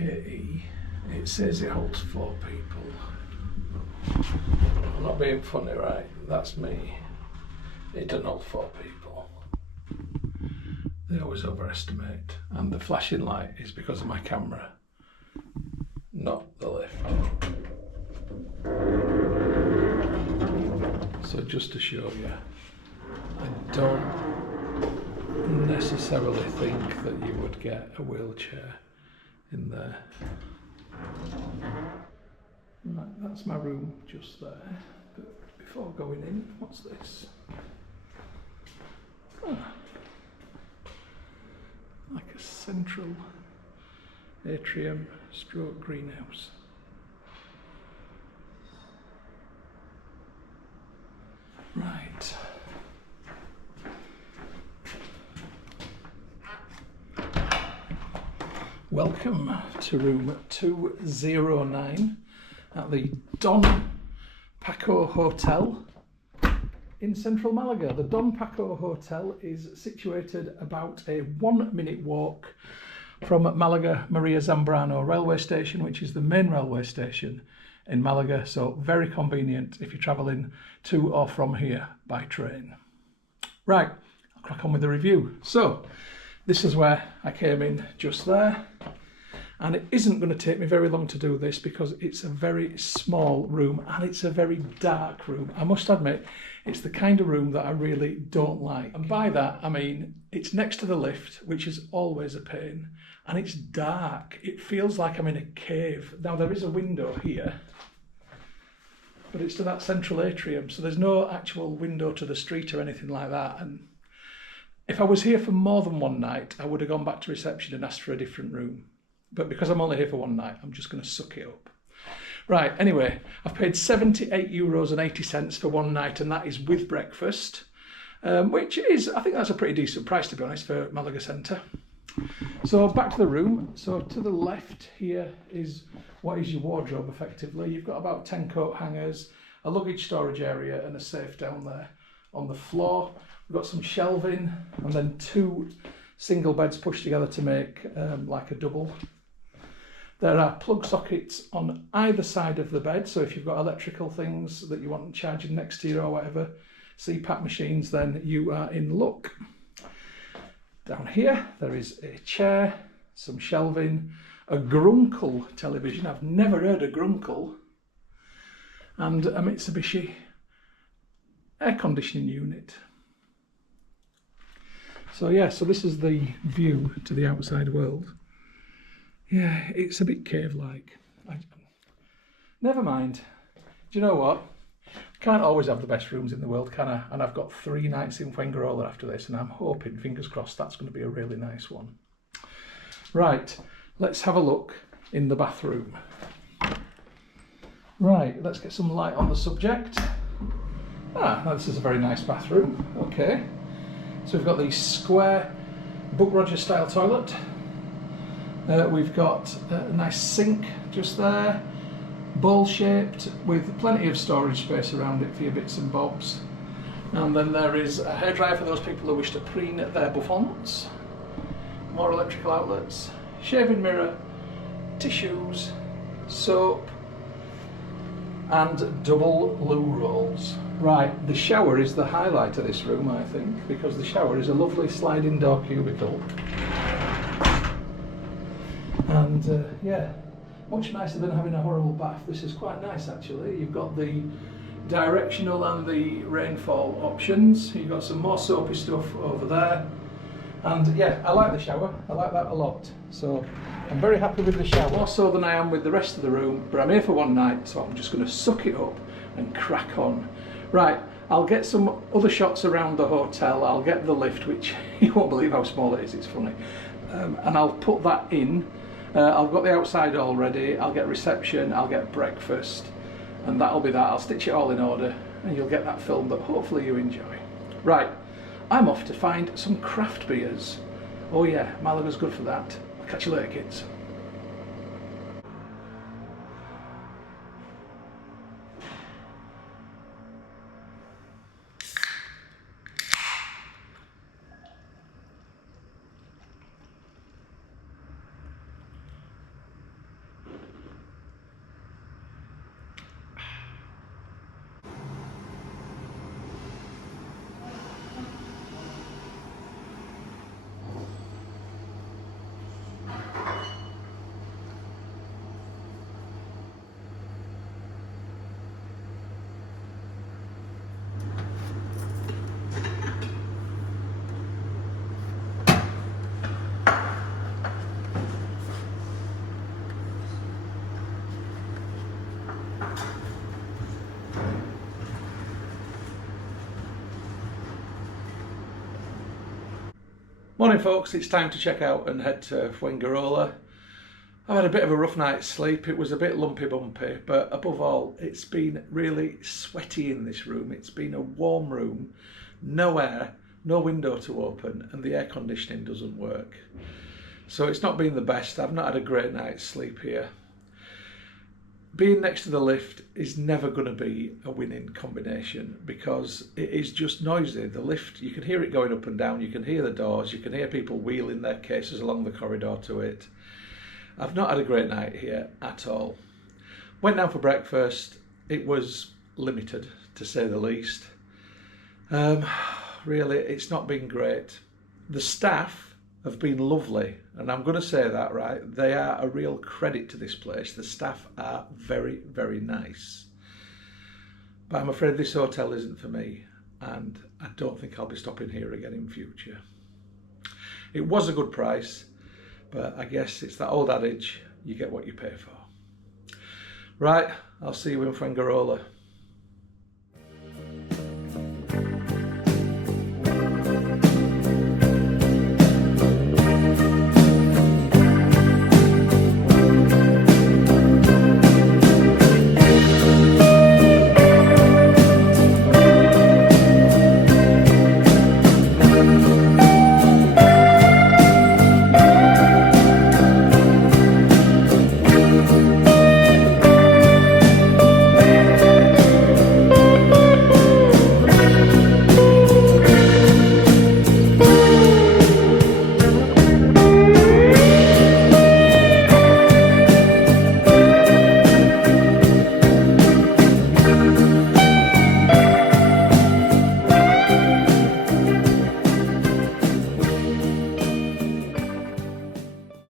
KE, it says it holds 4 people. I'm not being funny, right? That's me. It doesn't hold 4 people. They always overestimate, and the flashing light is because of my camera, not the lift. So just to show you, I don't necessarily think that you would get a wheelchair in there. Right, that's my room just there. But before going in, what's this? Ah, like a central atrium stroke greenhouse. Right. Welcome to room 209 at the Don Paco Hotel in central Malaga. The Don Paco Hotel is situated about a 1-minute walk from Malaga Maria Zambrano railway station, which is the main railway station in Malaga, so very convenient if you're travelling to or from here by train. Right, I'll crack on with the review. So, this is where I came in just there, and it isn't going to take me very long to do this because it's a very small room and it's a very dark room. I must admit, it's the kind of room that I really don't like. And by that, I mean, it's next to the lift, which is always a pain, and it's dark. It feels like I'm in a cave. Now, there is a window here, but it's to that central atrium, so there's no actual window to the street or anything like that. And if I was here for more than one night, I would have gone back to reception and asked for a different room. But because I'm only here for one night, I'm just going to suck it up. Right, anyway, I've paid €78.80 for one night, and that is with breakfast, which is, I think that's a pretty decent price, to be honest, for Malaga Centre. So back to the room. So to the left here is what is your wardrobe, effectively. You've got about 10 coat hangers, a luggage storage area, and a safe down there. On the floor, we've got some shelving, and then 2 single beds pushed together to make like a double. There are plug sockets on either side of the bed, so if you've got electrical things that you want charging next to you or whatever, CPAP machines, then you are in luck. Down here, there is a chair, some shelving, a Grunkle television. I've never heard of Grunkle. And a Mitsubishi air conditioning unit. So yeah, so this is the view to the outside world. Yeah, it's a bit cave-like. Never mind. Do you know what? Can't always have the best rooms in the world, can I? And I've got 3 nights in Fuengirola after this, and I'm hoping, fingers crossed, that's going to be a really nice one. Right, let's have a look in the bathroom. Right, let's get some light on the subject. Ah, now this is a very nice bathroom. Okay. So we've got the square Buck Rogers style toilet. We've got a nice sink just there, bowl shaped with plenty of storage space around it for your bits and bobs. And then there is a hairdryer for those people who wish to preen their bouffants. More electrical outlets, shaving mirror, tissues, soap, and double loo rolls. Right, the shower is the highlight of this room, I think, because the shower is a lovely sliding door cubicle. And yeah, much nicer than having a horrible bath. This is quite nice, actually. You've got the directional and the rainfall options. You've got some more soapy stuff over there. And yeah, I like the shower. I like that a lot. So I'm very happy with the shower, more so than I am with the rest of the room. But I'm here for one night, so I'm just going to suck it up and crack on. Right, I'll get some other shots around the hotel. I'll get the lift, which you won't believe how small it is. It's funny. And I'll put that in. I've got the outside already. I'll get reception. I'll get breakfast. And that'll be that. I'll stitch it all in order, and you'll get that film that hopefully you enjoy. Right, I'm off to find some craft beers. Oh yeah, Malaga's good for that. I'll catch you later, kids. Morning folks, it's time to check out and head to Fuengirola. I've had a bit of a rough night's sleep. It was a bit lumpy bumpy, but above all, it's been really sweaty in this room. It's been a warm room, no air, no window to open, and the air conditioning doesn't work. So it's not been the best. I've not had a great night's sleep here. Being next to the lift is never going to be a winning combination because it is just noisy. The lift, you can hear it going up and down, you can hear the doors, you can hear people wheeling their cases along the corridor to it. I've not had a great night here at all. Went down for breakfast. It was limited, to say the least. Really, it's not been great. The staff have been lovely, and I'm going to say that, right? They are a real credit to this place. The staff are very, very nice. But I'm afraid this hotel isn't for me, and I don't think I'll be stopping here again in future. It was a good price, but I guess it's that old adage, you get what you pay for. Right, I'll see you in Fuengirola.